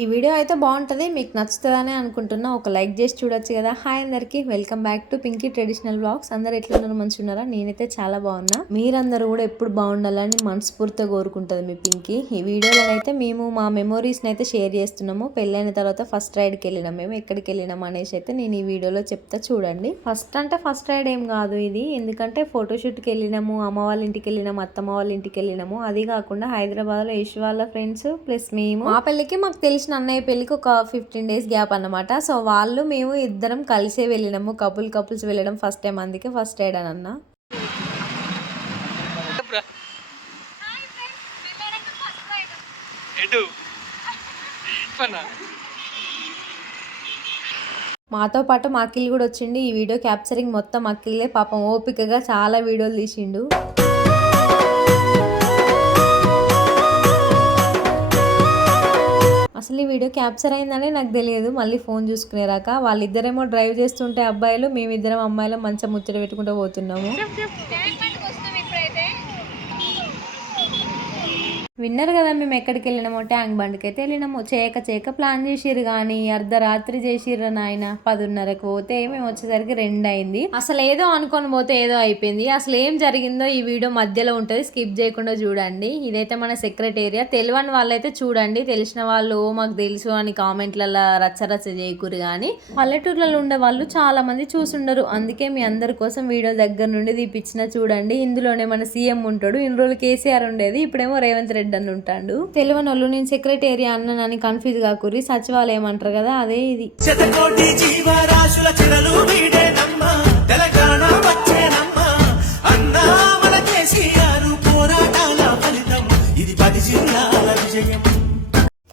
ఈ వీడియో అయితే బాగుంటుంది, మీకు నచ్చుతుందని అనుకుంటున్నా. ఒక లైక్ చేసి చూడొచ్చు కదా. హాయ్ అందరికి, welcome back to Pinky traditional vlogs. అందరు ఎట్లున్నారు, మంచిగా ఉన్నారా? నేనైతే చాలా బాగున్నా. మీరందరూ కూడా ఎప్పుడు బాగుండాలని మనస్ఫూర్తిగా కోరుకుంటుంది మీ పింకీ. ఈ వీడియోలో అయితే మేము మా మెమోరీస్ని అయితే షేర్ చేస్తున్నాము. పెళ్ళైన తర్వాత ఫస్ట్ రైడ్కి వెళ్ళినాం. మేము ఎక్కడికి వెళ్ళినాం అనేసి అయితే నేను ఈ వీడియోలో చెప్తా చూడండి. ఫస్ట్ రైడ్ ఏం కాదు ఇది, ఎందుకంటే ఫోటోషూట్కి వెళ్ళినాము, అమ్మ వాళ్ళ ఇంటికి వెళ్ళినాము, అత్తమ్మ వాళ్ళ ఇంటికి వెళ్ళినాము. అది కాకుండా హైదరాబాద్లో యశ్ వాళ్ళ ఫ్రెండ్స్ ప్లస్ మేము, మా పెళ్ళికి మాకు తెలిసిన అన్నయ్య పెళ్ళికి ఒక 15 days గ్యాప్ అన్నమాట. సో వాళ్ళు మేము ఇద్దరం కలిసే వెళ్ళినాము. కపుల్స్ వెళ్ళడం ఫస్ట్ టైం, అందుకే ఫస్ట్ రైడ్ అని అన్న. మాతో పాటు మా అఖిల్ కూడా వచ్చిండు. ఈ వీడియో క్యాప్చరింగ్ మొత్తం అఖిల్లే. పాపం ఓపికగా చాలా వీడియోలు తీసిండు. అసలు ఈ వీడియో క్యాప్చర్ అయిందని నాకు తెలియదు. మళ్ళీ ఫోన్ చూసుకునేరాక వాళ్ళిద్దరేమో డ్రైవ్ చేస్తుంటే అబ్బాయిలు, మేమిద్దరం అమ్మాయిలు మంచిగా ముచ్చట పెట్టుకుంటూ పోతున్నాము. విన్నారు కదా మేము ఎక్కడికి వెళ్ళినామో, ట్యాంక్ బండ్కి అయితే వెళ్ళినాము. చేయక ప్లాన్ చేసిర్రు కానీ అర్ధరాత్రి చేసిర్రు నాయన. 10:30కు పోతే మేము వచ్చేసరికి 2 అయింది. అసలు ఏదో అనుకొని పోతే ఏదో అయిపోయింది. అసలు ఏం జరిగిందో ఈ వీడియో మధ్యలో ఉంటుంది, స్కిప్ చేయకుండా చూడండి. ఇదైతే మన సెక్రటేరియా. తెలియని వాళ్ళైతే చూడండి, తెలిసిన వాళ్ళు మాకు తెలుసు అని కామెంట్లలో రచ్చ చేయకూరు. కానీ పల్లెటూర్లలో ఉండే వాళ్ళు చాలా మంది చూసుండరు. అందుకే మీ అందరి కోసం వీడియో దగ్గర నుండి తీపిచ్చిన చూడండి. ఇందులోనే మన సీఎం ఉంటాడు. ఇన్ని రోజులు కేసీఆర్ ఉండేది, ఇప్పుడేమో రేవంత్ రెడ్డి అని ఉంటాడు. తెలియని వాళ్ళు నేను సెక్రటేరియా అన్నానని కన్ఫ్యూజ్ కాకూరి, సచివాలయం అంటారు కదా, అదే ఇది.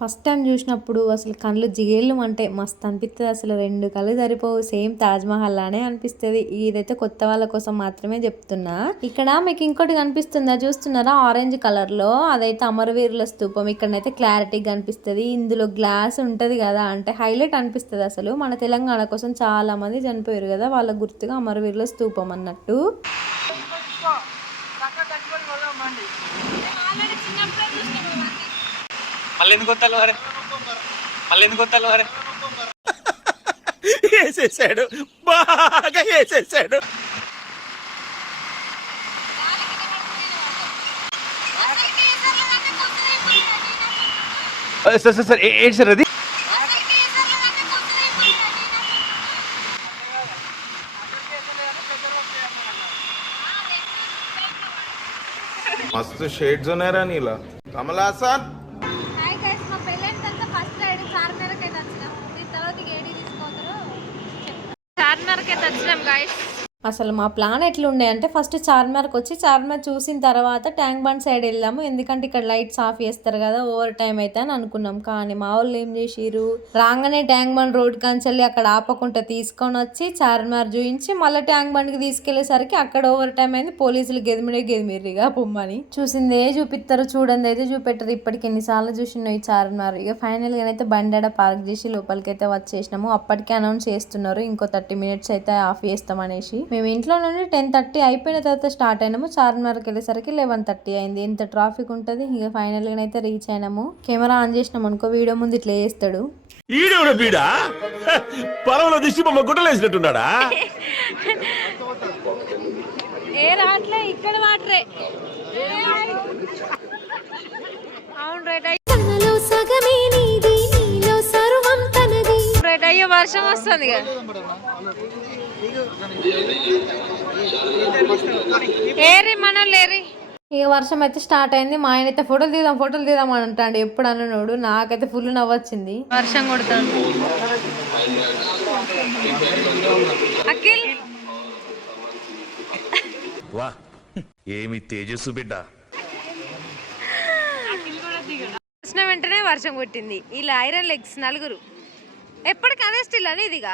ఫస్ట్ టైం చూసినప్పుడు అసలు కళ్ళు జిగేళ్ళు అంటే మస్తు అనిపిస్తుంది. అసలు 2 కళ్ళు సరిపోవు, సేమ్ తాజ్మహల్ లానే అనిపిస్తుంది. ఇదైతే కొత్త వాళ్ళ కోసం మాత్రమే చెప్తున్నా. ఇక్కడ మీకు ఇంకోటి కనిపిస్తుందా, చూస్తున్నారా? ఆరెంజ్ కలర్ లో అదైతే అమరవీరుల స్తూపం. ఇక్కడనైతే క్లారిటీగా కనిపిస్తుంది. ఇందులో గ్లాస్ ఉంటది కదా, అంటే హైలైట్ అనిపిస్తుంది. అసలు మన తెలంగాణ కోసం చాలా మంది చనిపోయారు కదా, వాళ్ళ గుర్తుగా అమరవీరుల స్తూపం అన్నట్టు. వేసేసాడు, బాగా వేసేసాడు. సార్ ఏంటి సార్ అది? मस्त शेड्स ఉన్నాయరా నీలా. కమలాసన్ అసలు మా ప్లాన్ ఎట్లుండే అంటే, ఫస్ట్ చార్మినార్కి వచ్చి చార్మినార్ చూసిన తర్వాత ట్యాంక్ బండ్ సైడ్ వెళ్ళాము. ఎందుకంటే ఇక్కడ లైట్స్ ఆఫ్ చేస్తారు కదా, ఓవర్ టైం అయితే అని అనుకున్నాం. కానీ మా వాళ్ళు ఏం చేసిరు, రాగానే ట్యాంక్ బండ్ రోడ్ కంచెల్లి అక్కడ ఆపకుండా తీసుకొని వచ్చి చార్మినార్ చూపించి మళ్ళీ ట్యాంక్ బండ్కి తీసుకెళ్లేసరికి అక్కడ ఓవర్ టైం అయింది. పోలీసులు గెదిమిరిగా పొమ్మని. చూసిందే చూపిస్తారు, చూడండి అయితే చూపెట్టరు. ఇప్పటికి ఎన్నిసార్లు చూసినాం ఈ చార్మినార్. ఇక ఫైనల్ గా అయితే బండి పార్క్ చేసి లోపలికి అయితే వచ్చేసినాము. అప్పటికే అనౌన్స్ చేస్తున్నారు ఇంకో 30 minutes అయితే ఆఫ్ చేస్తాం అనేసి. మేము ఇంట్లో నుండి 10:30 అయిపోయిన తర్వాత స్టార్ట్ అయినాము. చార్మినార్కి వెళ్ళేసరికి 11:30 అయింది. ఎంత ట్రాఫిక్ ఉంటుంది. ఇక ఫైనల్ గా అయితే రీచ్ అయినాము. కెమెరా ఆన్ చేసినాం అనుకో, వీడియో ముందు ఇట్లా చేస్తాడు. పొలంలో దిష్టి బొమ్మ గుట్టలేసినట్టున్నాడా? ఏ రాట్లే, ఇక్కడ వాటరే. అవును రైట్ రైట్. అయ్యో వర్షం వస్తుంది కదా. ఏరి మనం లేరి. ఇక వర్షం అయితే స్టార్ట్ అయింది. మా ఆయన అయితే ఫోటోలు తీద్దాం అని అంటాడు ఎప్పుడు అన్నాడు. నాకైతే ఫుల్ నవ్వొచ్చింది. వర్షం కొడుతుంది. అఖిల్ వా ఏమి తేజస్సు బిడ్డ. వచ్చిన వెంటనే వర్షం కొట్టింది. ఇలా ఐరన్ లెగ్స్ 4 ఎప్పటికి అదే స్టిల్ అని ఇదిగా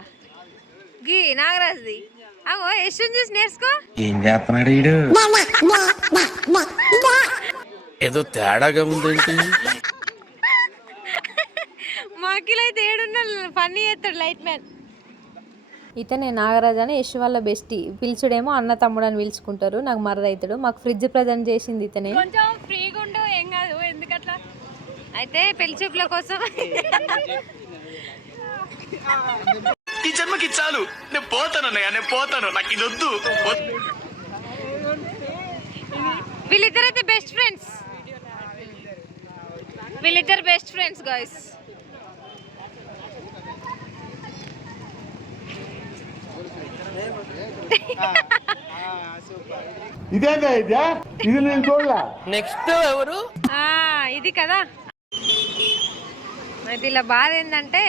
గీ నాగరాజ్ది. అగో యశ్వన్ చూసి నేర్చుకో. ఏం చేస్తున్నాడు వీడు? ఏదో తేడాగా ఉందేంటి? మాకిలో అయితే ఏడున్నా ఫన్నీ చేస్తాడు లైట్ మ్యాన్. ఇతనే నాగరాజ్ అని యశ్ వాళ్ళ బెస్టీ. పిలుచుడేమో అన్న తమ్ముడు అని పిలుచుకుంటారు. నాకు మరదవుతాడు. మాకు ఫ్రిడ్జ్ ప్రజెంట్ చేసింది ఇతనే. కొంచెం ఫ్రీగా ఉండవు, ఏం కాదు. ఎందుకట్లా అయితే పెళ్లి చూపుల కోసం ఈ జన్మకి చాలు నేను పోతానన్నయ్య నేను పోతాను నాకు ఇది వద్దు వీళ్ళిద్దరైతే బెస్ట్ ఫ్రెండ్స్. వీళ్ళిద్దరు బెస్ట్ ఫ్రెండ్స్ గాయ్స్. ఇది నేను చూడలా. నెక్స్ట్ ఎవరు? ఇది కదా. అయితే ఇలా బాధ ఏంటంటే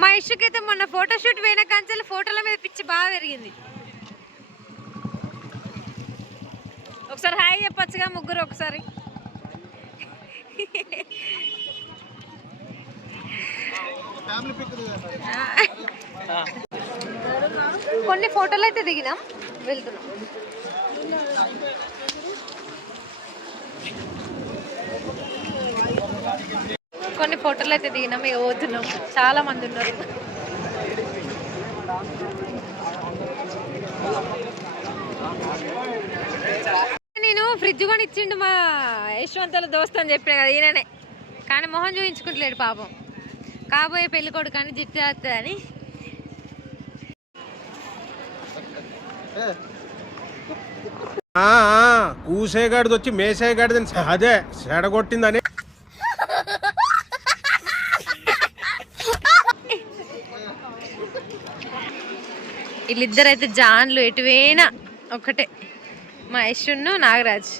మా ఇష్యూకైతే మొన్న ఫోటోషూట్ పోయిన కంచెలు ఫోటోల మీద పిచ్చి బాగా పెరిగింది. ఒకసారి హాయ్ చెప్పొచ్చుగా ముగ్గురు ఒకసారి. కొన్ని ఫోటోలు అయితే దిగినాం, వెళ్తున్నాం. కొన్ని ఫోటోలు అయితే దిగినాం, ఇక పోతున్నాం. చాలా మంది ఉన్నారు. నేను ఫ్రిడ్జ్ కొని ఇచ్చిండు మా యశ్వంతుల దోస్తు అని చెప్పిన కదా ఈయననే, కానీ మొహం చూపించుకుంటలేడు పాపం. కాబోయే పెళ్లి కొడుకు కానీ జిట్టు వస్తుందని. కూసేగాడిది వచ్చి మేసేగాడిది అదే సెడగొట్టిందని. వీళ్ళిద్దరైతే జాన్లు ఎటువైనా ఒకటే, మా యశ్వన్ను నాగరాజ్.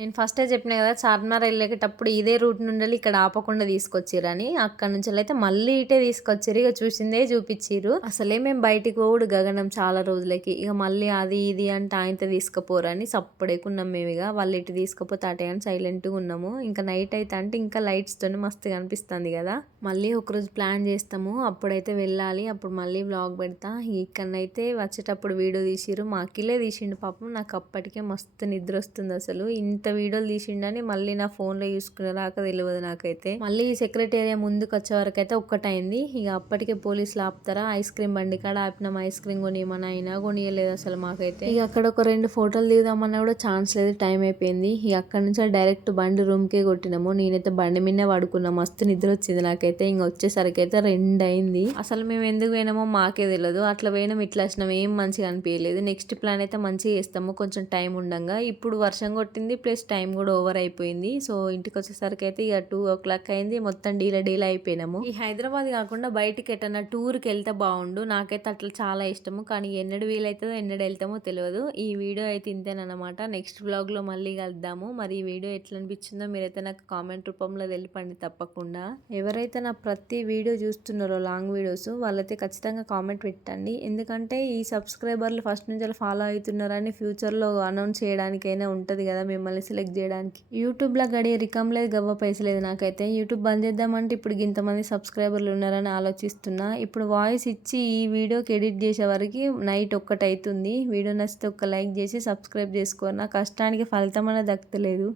నేను ఫస్టే చెప్పిన కదా చార్మినార్ వెళ్ళేటప్పుడు ఇదే రూట్ నుండి ఇక్కడ ఆపకుండా తీసుకొచ్చిరని. అక్కడ నుంచి అయితే మళ్ళీ ఇటే తీసుకొచ్చిరు. ఇక చూసిందే చూపించిరు. అసలే మేము బయటికి పోవుడు గగనం చాలా రోజులకి. ఇక మళ్ళీ అది ఇది అంటే ఆయనతో తీసుకుపోరని సప్పుడేకున్నాం మేము. ఇక వాళ్ళు ఇటు తీసుకుపోతే అటే అని సైలెంట్గా ఉన్నాము. ఇంకా నైట్ అయితే అంటే ఇంకా లైట్స్తో మస్తుగా అనిపిస్తుంది కదా. మళ్ళీ ఒకరోజు ప్లాన్ చేస్తాము, అప్పుడైతే వెళ్ళాలి. అప్పుడు మళ్ళీ వ్లాగ్ పెడతా. ఇక్కడనైతే వచ్చేటప్పుడు వీడియో తీసిరు. మా అఖిలే తీసిండు పాపం. నాకు అప్పటికే మస్తు నిద్ర వస్తుంది. అసలు ఇంత వీడియోలు తీసిండని మళ్ళీ నా ఫోన్లో చూసుకునేలాగా తెలియదు నాకైతే. మళ్ళీ సెక్రటేరియా ముందుకు వచ్చే వరకు అయితే ఒక్కటైంది. ఇక అప్పటికే పోలీసులు ఆపుతారా, ఐస్ క్రీమ్ బండి కాడ ఆపినాం. ఐస్ క్రీమ్ కొనియమని అయినా కొనియలేదు అసలు మాకైతే. ఇక అక్కడ ఒక 2 ఫోటోలు దిగుదామన్నా కూడా ఛాన్స్ లేదు, టైం అయిపోయింది. ఇక అక్కడ నుంచి డైరెక్ట్ బండి రూమ్కే కొట్టినాము. నేనైతే బండి మీదే పడుకున్నా, మస్తు నిద్ర వచ్చింది నాకైతే. ఇంక వచ్చేసరికి అయితే 2 అయింది. అసలు మేము ఎందుకు పోయినామో మాకే తెలియదు. అట్లా పోయినాం ఇట్లా వచ్చినాం, ఏం మంచిగా అనిపించలేదు. నెక్స్ట్ ప్లాన్ అయితే మంచిగా చేస్తాము కొంచెం టైం ఉండగా. ఇప్పుడు వర్షం కొట్టింది, ప్లస్ టైం కూడా ఓవర్ అయిపోయింది. సో ఇంటికి వచ్చేసరికి అయితే ఇక 2 o'clock అయింది. మొత్తం డీలా అయిపోయినాము. ఈ హైదరాబాద్ కాకుండా బయటికి ఎట్టన్నా టూర్కి వెళ్తే బాగుండు. నాకైతే అట్లా చాలా ఇష్టము, కానీ ఎన్నడు వీలైతుందో ఎన్నడు వెళ్తామో తెలియదు. ఈ వీడియో అయితే ఇంతేనమాట. నెక్స్ట్ బ్లాగ్ లో మళ్ళీ కలుద్దాము. మరి ఈ వీడియో ఎట్లా అనిపించిందో మీరైతే నాకు కామెంట్ రూపంలో తెలిపండి తప్పకుండా. ఎవరైతే నా ప్రతి వీడియో చూస్తున్నారో లాంగ్ వీడియోస్, వాళ్ళైతే ఖచ్చితంగా కామెంట్ పెట్టండి. ఎందుకంటే ఈ సబ్స్క్రైబర్లు ఫస్ట్ నుంచి ఫాలో అవుతున్నారని ఫ్యూచర్లో అనౌన్స్ చేయడానికైనా ఉంటుంది కదా, మిమ్మల్ని సెలెక్ట్ చేయడానికి. యూట్యూబ్లో గడియ రికం లేదు, గవ్వ పైసలేదు నాకైతే. యూట్యూబ్ బంద్ చేద్దామంటే ఇప్పుడు ఇంతమంది సబ్స్క్రైబర్లు ఉన్నారని ఆలోచిస్తున్నా. ఇప్పుడు వాయిస్ ఇచ్చి ఈ వీడియోకి ఎడిట్ చేసే వరకు నైట్ 1 అవుతుంది. వీడియో నచ్చితే ఒక లైక్ చేసి సబ్స్క్రైబ్ చేసుకో. నా కష్టానికి ఫలితం అనేది దక్కలేదు.